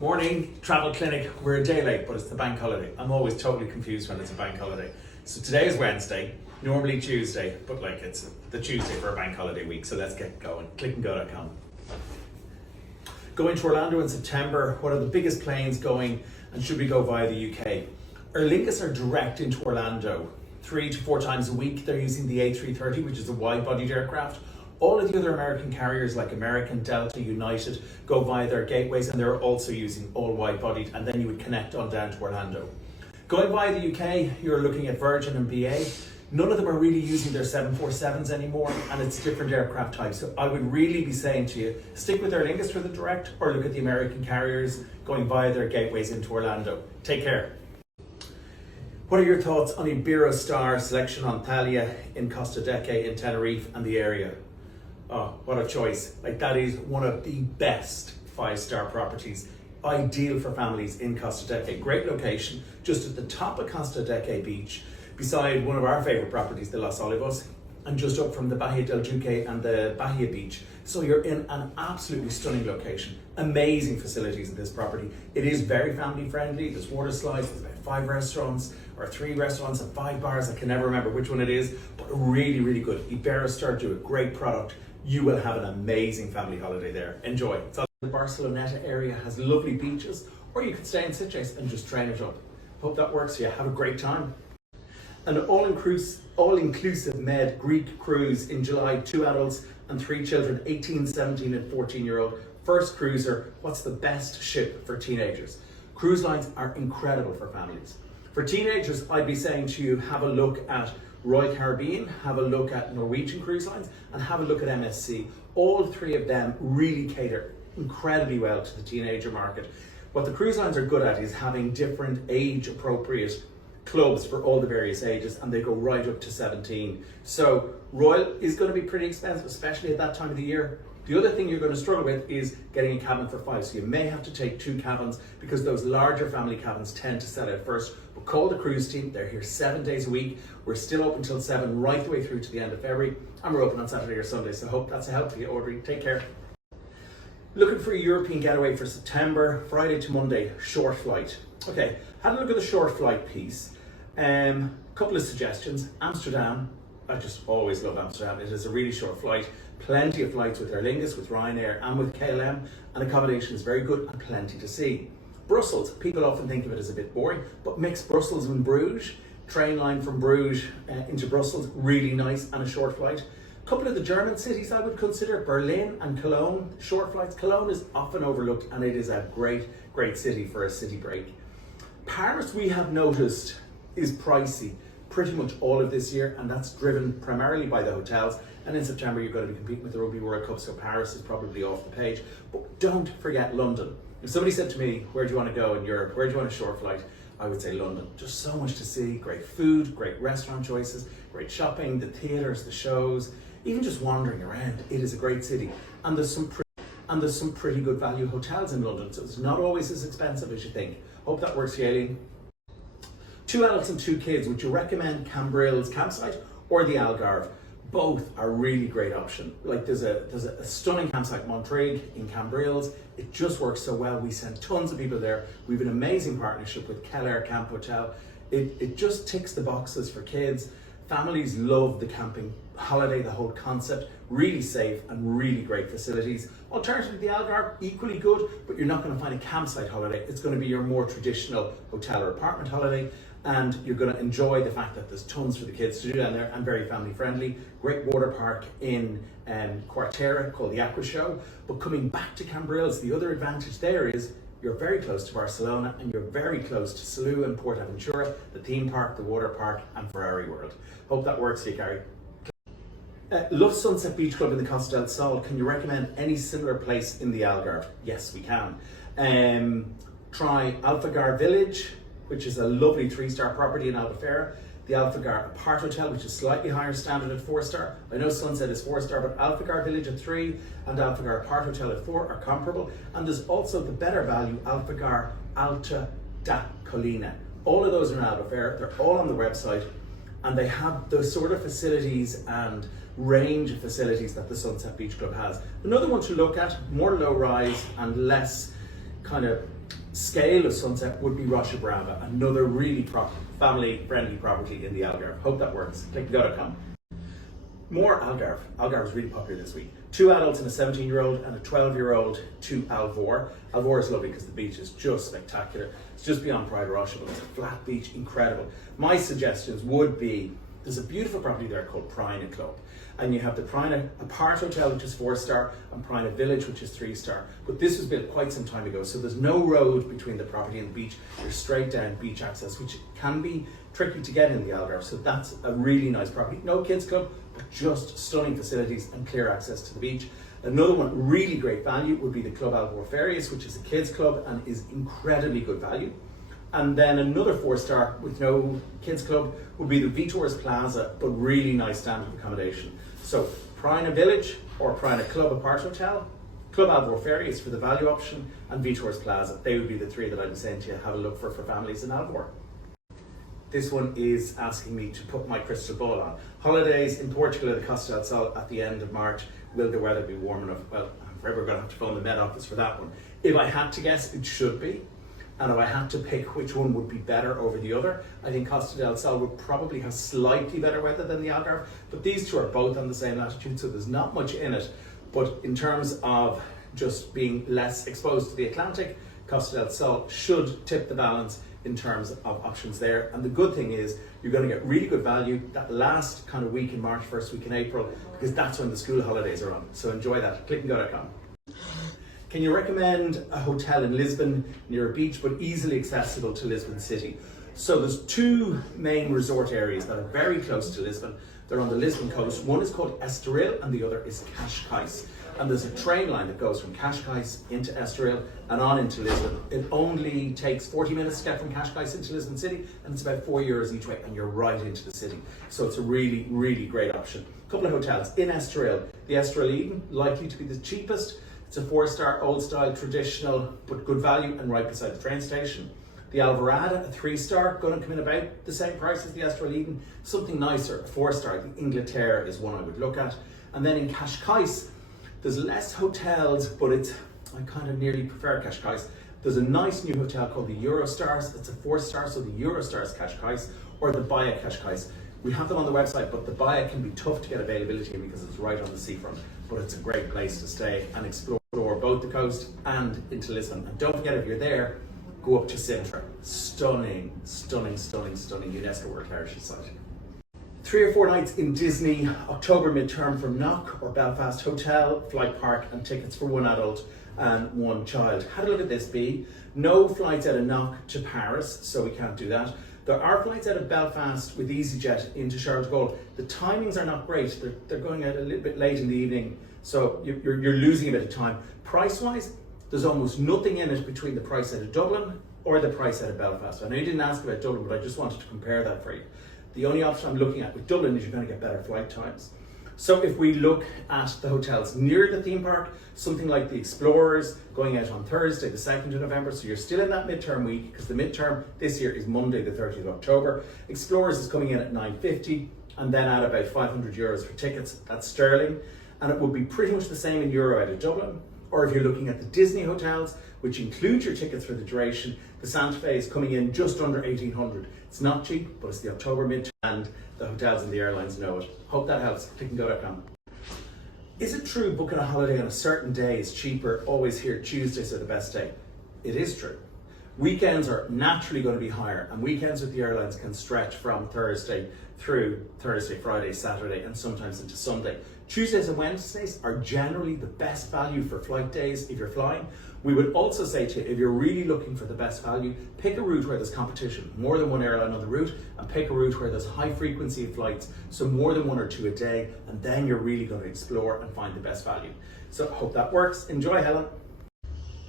Morning, travel clinic. We're a day late, but it's the bank holiday. I'm always totally confused when it's a bank holiday. So today is Wednesday, normally Tuesday, but like it's the Tuesday for a bank holiday week. So let's get going. Click&Go.com. Going to Orlando in September. What are the biggest planes going, and should we go via the UK? Aer Lingus are direct into Orlando 3 to 4 times a week. They're using the A330, which is a wide-bodied aircraft. All of the other American carriers like American, Delta, United go via their gateways, and they're also using all wide-bodied, and then you would connect on down to Orlando. Going via the UK, you're looking at Virgin and BA. None of them are really using their 747s anymore, and it's different aircraft types. So I would really be saying to you, stick with Aer Lingus for the direct, or look at the American carriers going via their gateways into Orlando. Take care. What are your thoughts on Iberostar selection on Thalia in Costa Deque in Tenerife and the area? Oh, what a choice. Like, that is one of the best 5-star properties. Ideal for families in Costa Deque. Great location, just at the top of Costa Deque beach, beside one of our favorite properties, the Los Olivos, and just up from the Bahia del Duque and the Bahia beach. So you're in an absolutely stunning location. Amazing facilities in this property. It is very family friendly. There's water slides, there's about 5 restaurants, or 3 restaurants and 5 bars. I can never remember which one it is, but really, really good. Iberostar do a great product. You will have an amazing family holiday there. Enjoy. The Barceloneta area has lovely beaches, or you could stay in Sitges and just train it up. Hope that works for you. Have a great time. An all-inclusive Med Greek cruise in July, 2 adults and 3 children, 18, 17 and 14-year-old. First cruiser. What's the best ship for teenagers? Cruise lines are incredible for families. For teenagers, I'd be saying to you, have a look at Royal Caribbean, have a look at Norwegian Cruise Lines, and have a look at MSC. All 3 of them really cater incredibly well to the teenager market. What the cruise lines are good at is having different age-appropriate clubs for all the various ages, and they go right up to 17. So Royal is going to be pretty expensive, especially at that time of the year. The other thing you're going to struggle with is getting a cabin for 5, so you may have to take 2 cabins because those larger family cabins tend to sell out first. But call the cruise team, they're here 7 days a week. We're still open till 7 right the way through to the end of February, and we're open on Saturday or Sunday, so hope that's a help to you, Audrey. Take care. Looking for a European getaway for September, Friday to Monday, short flight. Okay, had a look at the short flight piece. Couple of suggestions. Amsterdam, I just always love Amsterdam. It is a really short flight. Plenty of flights with Aer Lingus, with Ryanair and with KLM, and accommodation is very good and plenty to see. Brussels, people often think of it as a bit boring, but mix Brussels and Bruges. Train line from Bruges into Brussels, really nice, and a short flight. A couple of the German cities I would consider, Berlin and Cologne, short flights. Cologne is often overlooked, and it is a great, great city for a city break. Paris, we have noticed, is pricey pretty much all of this year, and that's driven primarily by the hotels. And in September, you're going to be competing with the Rugby World Cup, so Paris is probably off the page. But don't forget London. If somebody said to me, where do you want to go in Europe? Where do you want a short flight? I would say London. Just so much to see, great food, great restaurant choices, great shopping, the theatres, the shows, even just wandering around. It is a great city. And there's some pretty good value hotels in London, so it's not always as expensive as you think. Hope that works for you, Aileen. 2 adults and 2 kids, would you recommend Cambrils campsite or the Algarve? Both are really great option. Like there's a stunning campsite, Montrigg in Cambrils. It just works so well. We send tons of people there. We have an amazing partnership with Keller Camp Hotel. It just ticks the boxes for kids. Families love the camping holiday, the whole concept. Really safe and really great facilities. Alternatively, the Algarve, equally good, but you're not going to find a campsite holiday. It's going to be your more traditional hotel or apartment holiday. And you're going to enjoy the fact that there's tons for the kids to do down there and very family friendly. Great water park in Quartera called the Aqua Show. But coming back to Cambrils, the other advantage there is you're very close to Barcelona and you're very close to Salou and Portaventura, the theme park, the water park and Ferrari World. Hope that works for you, Gary. Love Sunset Beach Club in the Costa del Sol. Can you recommend any similar place in the Algarve? Yes, we can. Try Alfagar Village, which is a lovely 3-star property in Albufeira. The Alfagar Apart Hotel, which is slightly higher standard at 4-star. I know Sunset is 4-star, but Alfagar Village at 3 and Alfagar Apart Hotel at 4 are comparable. And there's also the better value Alfagar Alta da Colina. All of those are in Albufeira. They're all on the website, and they have the sort of facilities and range of facilities that the Sunset Beach Club has. Another one to look at, more low rise and less kind of scale of sunset would be Rocha Brava, another really family-friendly property in the Algarve. Hope that works. Click&Go.com. More Algarve. Algarve is really popular this week. 2 adults and a 17-year-old and a 12-year-old to Alvor. Alvor is lovely because the beach is just spectacular. It's just beyond Pride Rocha, but it's a flat beach, incredible. My suggestions would be, there's a beautiful property there called Praina Club. And you have the Praina Apart Hotel, which is 4-star, and Praina Village, which is 3-star. But this was built quite some time ago, so there's no road between the property and the beach. There's straight down beach access, which can be tricky to get in the Algarve. So that's a really nice property. No kids club, but just stunning facilities and clear access to the beach. Another one, really great value, would be the Club Alvor Ferias, which is a kids club and is incredibly good value. And then another 4-star with no kids club would be the Vitors Plaza, but really nice standard accommodation. So Praina Village or Praina Club Apart Hotel, Club Alvor Ferias for the value option, and Vitors Plaza. They would be the 3 that I'd be saying to you have a look for families in Alvor. This one is asking me to put my crystal ball on. Holidays in Portugal at the Costa del Sol at the end of March. Will the weather be warm enough? Well, I'm afraid we're going to have to phone the Met Office for that one. If I had to guess, it should be. And if I had to pick which one would be better over the other, I think Costa del Sol would probably have slightly better weather than the Algarve, but these two are both on the same latitude, so there's not much in it. But in terms of just being less exposed to the Atlantic, Costa del Sol should tip the balance in terms of options there. And the good thing is you're going to get really good value that last kind of week in March, first week in April, because that's when the school holidays are on. So enjoy that. Click&Go.com. Can you recommend a hotel in Lisbon near a beach but easily accessible to Lisbon City? So there's 2 main resort areas that are very close to Lisbon. They're on the Lisbon coast. One is called Estoril and the other is Cascais. And there's a train line that goes from Cascais into Estoril and on into Lisbon. It only takes 40 minutes to get from Cascais into Lisbon City, and it's about €4 each way, and you're right into the city. So it's a really, really great option. A couple of hotels in Estoril. The Estoril Eden, likely to be the cheapest. It's a 4-star, old style, traditional, but good value and right beside the train station. The Alvorada, a 3-star, going to come in about the same price as the Estoril Eden. Something nicer, a 4-star. The Inglaterra is one I would look at. And then in Cascais, there's less hotels, but I kind of nearly prefer Cascais. There's a nice new hotel called the Eurostars. It's a 4-star, so the Eurostars Cascais or the Baia Cascais. We have them on the website, but the Baia can be tough to get availability in because it's right on the seafront. But it's a great place to stay and explore both the coast and into Lisbon. And don't forget, if you're there, go up to Sintra. Stunning, stunning, stunning, stunning UNESCO World Heritage Site. 3 or 4 nights in Disney, October midterm from Knock or Belfast Hotel, flight, park and tickets for 1 adult and 1 child. Had a look at this, B. No flights out of Knock to Paris, so we can't do that. There are flights out of Belfast with EasyJet into Charles de Gaulle. The timings are not great. They're going out a little bit late in the evening, so you're losing a bit of time. Price-wise, there's almost nothing in it between the price out of Dublin or the price out of Belfast. I know you didn't ask about Dublin, but I just wanted to compare that for you. The only option I'm looking at with Dublin is you're going to get better flight times. So if we look at the hotels near the theme park, something like the Explorers going out on Thursday, the 2nd of November, so you're still in that midterm week because the midterm this year is Monday, the 30th of October. Explorers is coming in at €9.50 and then add about €500 for tickets. That's sterling. And it would be pretty much the same in euro out of Dublin. Or if you're looking at the Disney hotels, which include your tickets for the duration, the Santa Fe is coming in just under 1,800. It's not cheap, but it's the October midterm and the hotels and the airlines know it. Hope that helps. Click&Go.com. Is it true booking a holiday on a certain day is cheaper? Always hear Tuesdays are the best day. It is true. Weekends are naturally going to be higher, and weekends with the airlines can stretch from Thursday through Thursday, Friday, Saturday, and sometimes into Sunday. Tuesdays and Wednesdays are generally the best value for flight days if you're flying. We would also say to you, if you're really looking for the best value, pick a route where there's competition, more than 1 airline on the route, and pick a route where there's high frequency of flights, so more than 1 or 2 a day, and then you're really going to explore and find the best value. So I hope that works. Enjoy, Helen.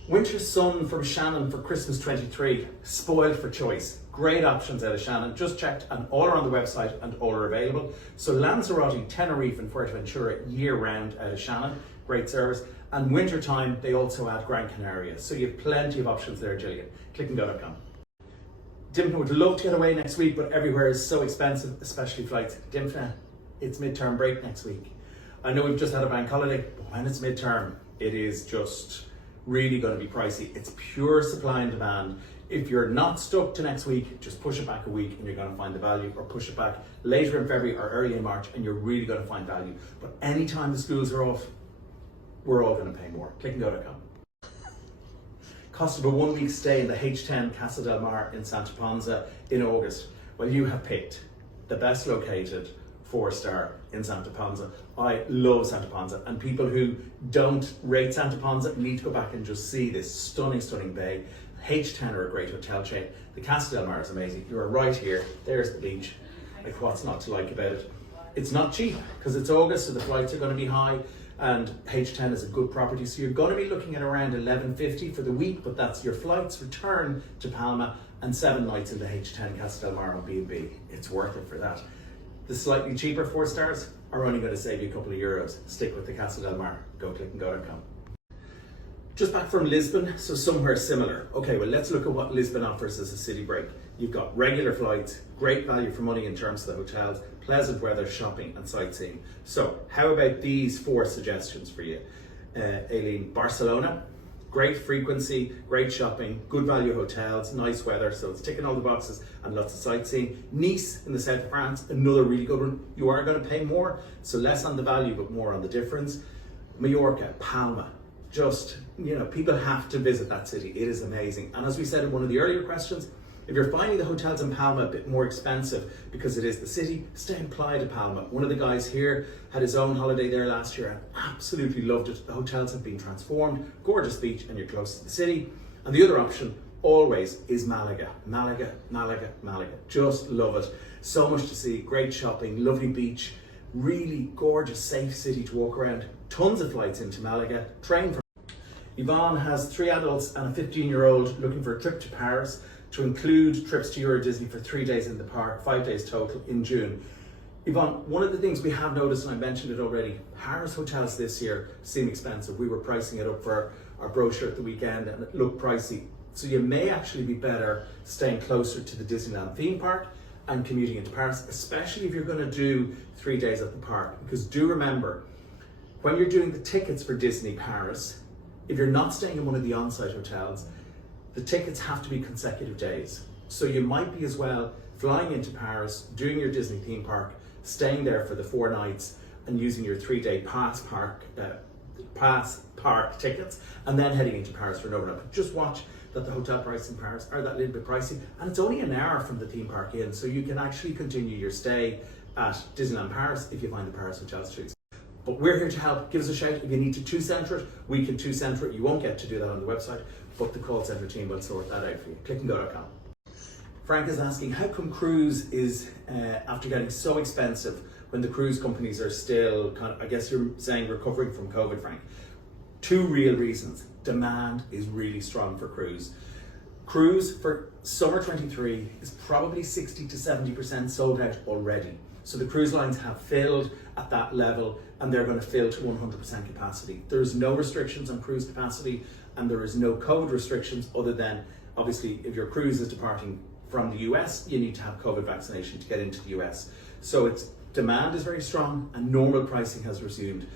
Winter Sun from Shannon for Christmas 23, spoiled for choice. Great options out of Shannon, just checked and all are on the website and all are available. So Lanzarote, Tenerife and Fuerteventura year round out of Shannon, great service. And winter time, they also add Gran Canaria. So you have plenty of options there, Gillian. Click&Go.com. Dimfna would love to get away next week, but everywhere is so expensive, especially flights. Dimfna, it's midterm break next week. I know we've just had a bank holiday, but when it's midterm, it is just really going to be pricey. It's pure supply and demand. If you're not stuck to next week, just push it back a week and you're going to find the value, or push it back later in February or early in March and you're really going to find value. But anytime the schools are off, we're all going to pay more. Click&Go.com. Cost of a 1 week stay in the H10 Casa del Mar in Santa Ponsa in August. Well, you have picked the best located 4-star in Santa Ponsa. I love Santa Ponsa, and people who don't rate Santa Ponsa need to go back and just see this stunning, stunning bay. H10 are a great hotel chain. The Casa del Mar is amazing. You are right here. There's the beach. Like, what's not to like about it? It's not cheap because it's August, so the flights are going to be high, and H10 is a good property. So you're going to be looking at around $11.50 for the week, but that's your flights, return to Palma, and 7 nights in the H10 Casa del Mar on B&B. It's worth it for that. The slightly cheaper 4 stars are only going to save you a couple of euros. Stick with the Casa del Mar. Go Click&Go.com. Just back from Lisbon, so somewhere similar. Okay, well, let's look at what Lisbon offers as a city break. You've got regular flights, great value for money in terms of the hotels, pleasant weather, shopping and sightseeing. So how about these 4 suggestions for you? Aileen, Barcelona, great frequency, great shopping, good value hotels, nice weather, so it's ticking all the boxes and lots of sightseeing. Nice in the south of France, another really good one. You are going to pay more, so less on the value but more on the difference. Mallorca, Palma, just, people have to visit that city. It is amazing. And as we said in one of the earlier questions, if you're finding the hotels in Palma a bit more expensive because it is the city, stay in Playa de Palma. One of the guys here had his own holiday there last year and absolutely loved it. The hotels have been transformed, gorgeous beach, and you're close to the city. And the other option always is Malaga. Malaga. Just love it. So much to see, great shopping, lovely beach, really gorgeous, safe city to walk around. Tons of flights into Malaga, train from. Yvonne has 3 adults and a 15-year-old looking for a trip to Paris to include trips to Euro Disney for 3 days in the park, 5 days total in June. Yvonne, one of the things we have noticed, and I mentioned it already, Paris hotels this year seem expensive. We were pricing it up for our brochure at the weekend and it looked pricey. So you may actually be better staying closer to the Disneyland theme park and commuting into Paris, especially if you're going to do 3 days at the park. Because do remember, when you're doing the tickets for Disney Paris, if you're not staying in one of the on-site hotels, the tickets have to be consecutive days. So you might be as well flying into Paris, doing your Disney theme park, staying there for the 4 nights and using your 3-day pass park tickets, and then heading into Paris for an overnight. But just watch that the hotel prices in Paris are that little bit pricey, and it's only an hour from the theme park in, so you can actually continue your stay at Disneyland Paris if you find the Paris hotels too. But we're here to help. Give us a shout if you need to 2-center it. We can 2-center it. You won't get to do that on the website, but the call center team will sort that out for you. Click&Go.com. Frank is asking, how come cruise is, after getting so expensive, when the cruise companies are still I guess you're saying recovering from COVID, Frank? 2 real reasons. Demand is really strong for cruise. Cruise for summer 23 is probably 60 to 70% sold out already. So the cruise lines have filled at that level and they're going to fill to 100% capacity. There's no restrictions on cruise capacity and there is no COVID restrictions other than, obviously, if your cruise is departing from the US, you need to have COVID vaccination to get into the US. So demand is very strong and normal pricing has resumed.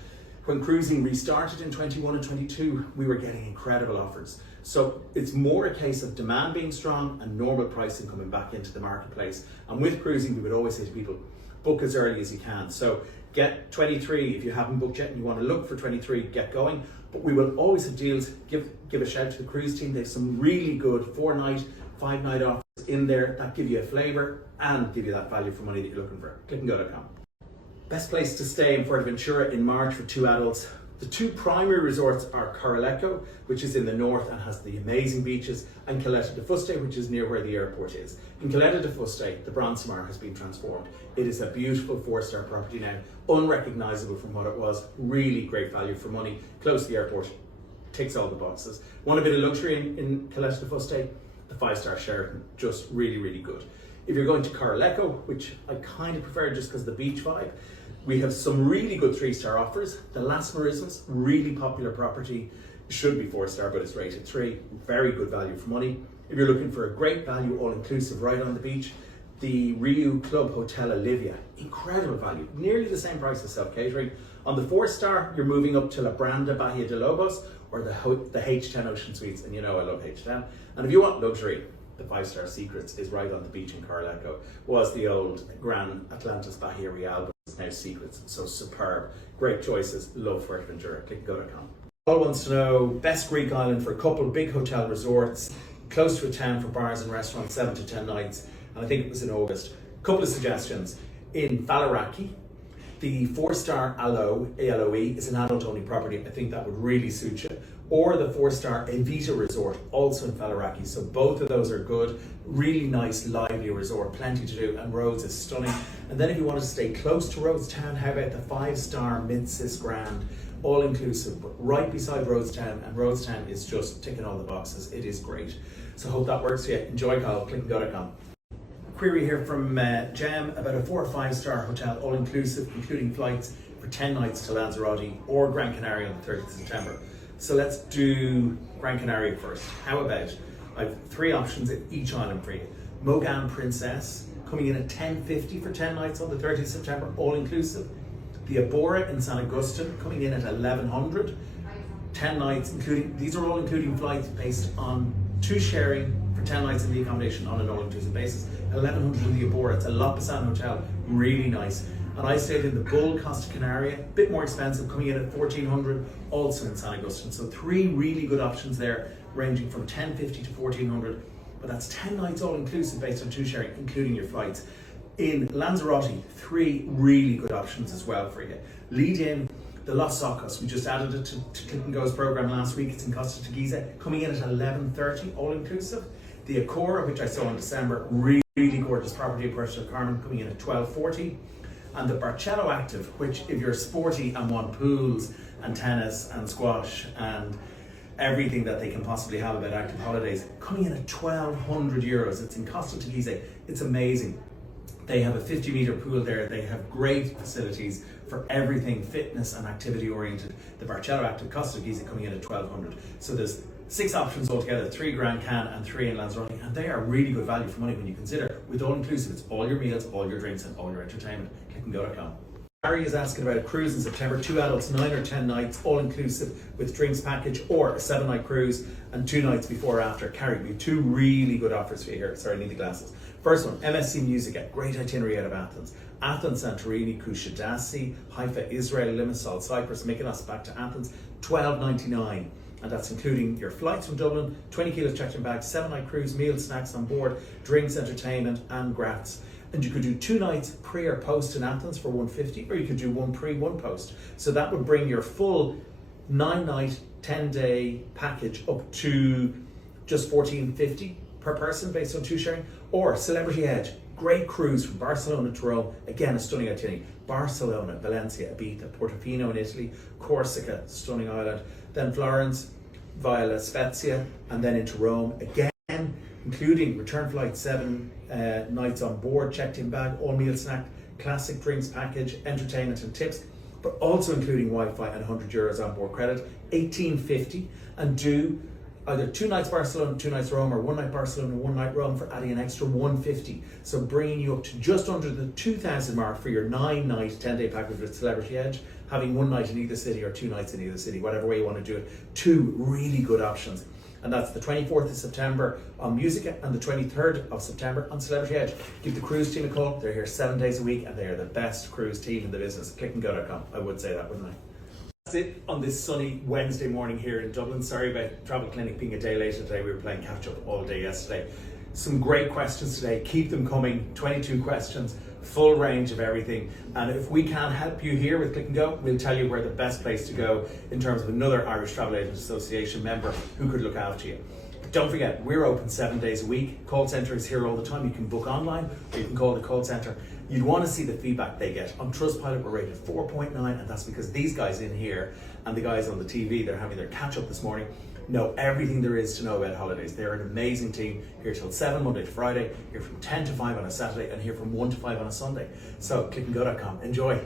When cruising restarted in 21 and 22, we were getting incredible offers. So it's more a case of demand being strong and normal pricing coming back into the marketplace. And with cruising, we would always say to people, book as early as you can. So get 23, if you haven't booked yet and you want to look for 23, get going. But we will always have deals. Give a shout to the cruise team. They have some really good 4-night, 5-night offers in there that give you a flavour and give you that value for money that you're looking for. Click&Go.com. Best place to stay in Fuerteventura in March for 2 adults. The 2 primary resorts are Coraleco, which is in the north and has the amazing beaches, and Caleta de Fuste, which is near where the airport is. In Caleta de Fuste, the Bronzemar has been transformed. It is a beautiful 4-star property now, unrecognisable from what it was. Really great value for money, close to the airport, ticks all the boxes. Want a bit of luxury in Caleta de Fuste? The 5-star Sheraton, just really, really good. If you're going to Coraleco, which I kind of prefer just because of the beach vibe, we have some really good 3-star offers. The Las Marismas, really popular property, should be 4-star, but it's rated 3. Very good value for money. If you're looking for a great value, all-inclusive right on the beach, the Riu Club Hotel Olivia, incredible value, nearly the same price as self-catering. On the 4-star, you're moving up to La Branda Bahia de Lobos or the H10 Ocean Suites, and you know I love H10. And if you want luxury, the 5-star Secrets is right on the beach in Corleco. Was the old Gran Atlantis Bahia Real, but it's now Secrets, so superb. Great choices, love Fuerteventura, clickandgo.com. Paul wants to know, best Greek island for a couple of big hotel resorts, close to a town for bars and restaurants, 7 to 10 nights, and I think it was in August. Couple of suggestions. In Falaraki, the 4-star ALOE is an adult-only property. I think that would really suit you. Or the 4-star Evita Resort, also in Falaraki. So both of those are good. Really nice, lively resort, plenty to do, and Rhodes is stunning. And then if you want to stay close to Rhodes Town, how about the 5-star Mid-Cis Grand, all-inclusive, right beside Rhodes Town, and Rhodes Town is just ticking all the boxes. It is great. So hope that works for you. Enjoy, Kyle. clickandgo.com. Query here from Jem about a 4 or 5-star hotel, all-inclusive, including flights for 10 nights to Lanzarote or Gran Canaria on the 30th of September. So let's do Gran Canaria first. How about, I have 3 options at each island for you. Mogan Princess, coming in at $10.50 for 10 nights on the 30th of September, all-inclusive. The Abora in San Agustin, coming in at $1,100, 10 nights, including, these are all including flights based on 2 sharing for 10 nights in the accommodation on an all-inclusive basis. $1,100 in the Abora, it's a La Pisana hotel, really nice. And I stayed in the Bull Costa Canaria, a bit more expensive, coming in at $1,400, also in San Agustin. So 3 really good options there, ranging from $10.50 to $1,400, but that's 10 nights all-inclusive based on 2 sharing, including your flights. In Lanzarote, 3 really good options as well for you. Lead in the Los Socos, we just added it to Click&Go's program last week. It's in Costa Teguise, coming in at $11.30 all-inclusive. The Acora, which I saw in December, really gorgeous property in Puerto del Carmen, coming in at $12.40. And the Barcello Active, which if you're sporty and want pools and tennis and squash and everything that they can possibly have about active holidays, coming in at €1,200. It's in Costa Teguise. It's amazing. They have a 50-meter pool there. They have great facilities for everything fitness and activity oriented. The Barcello Active Costa Teguise coming in at $1,200. So there's 6 options altogether, 3 Gran Can and 3 in Lanzarote, and they are really good value for money when you consider, with all inclusive, it's all your meals, all your drinks, and all your entertainment. clickandgo.com. Harry is asking about a cruise in September, 2 adults, 9 or 10 nights, all inclusive with drinks package, or a 7-night cruise and 2 nights before or after. Carrie, we have 2 really good offers for you here. Sorry, I need the glasses. First one, MSC Music, great itinerary out of Athens. Athens, Santorini, Kushadasi, Haifa, Israel, Limassol, Cyprus, Mykonos, back to Athens, $12.99. And that's including your flights from Dublin, 20 kilos checked in bags, 7-night cruise, meals, snacks on board, drinks, entertainment, and gratis. And you could do 2 nights pre or post in Athens for $150, or you could do 1 pre, 1 post. So that would bring your full 9-night, 10-day package up to just $14.50 per person based on 2 sharing. Or Celebrity Edge, great cruise from Barcelona to Rome, again a stunning itinerary. Barcelona, Valencia, Ibiza, Portofino in Italy, Corsica, stunning island, then Florence via La Spezia, and then into Rome again, including return flight, 7 nights on board, checked in bag, all meal snack, classic drinks package, entertainment and tips, but also including Wi-Fi and €100 on board credit, $18.50, and do either 2 nights Barcelona, 2 nights Rome, or 1 night Barcelona, 1 night Rome for adding an extra $150. So bringing you up to just under the 2,000 mark for your 9-night, 10-day package with Celebrity Edge, having 1 night in either city or 2 nights in either city, whatever way you want to do it. 2 really good options. And that's the 24th of September on Musica and the 23rd of September on Celebrity Edge. Give the cruise team a call. They're here 7 days a week and they are the best cruise team in the business. clickandgo.com. I would say that, wouldn't I? That's it on this sunny Wednesday morning here in Dublin. Sorry about Travel Clinic being a day later today. We were playing catch up all day yesterday. Some great questions today. Keep them coming. 22 questions, full range of everything. And if we can help you here with Click and Go, we'll tell you where the best place to go in terms of another Irish Travel Agent Association member who could look after you. But don't forget, we're open 7 days a week. Call centre is here all the time. You can book online or you can call the call centre. You'd want to see the feedback they get. On Trustpilot, we're rated 4.9, and that's because these guys in here and the guys on the TV, they're having their catch up this morning, know everything there is to know about holidays. They're an amazing team, here till 7 Monday to Friday, here from 10 to 5 on a Saturday, and here from 1 to 5 on a Sunday. So clickandgo.com. Enjoy.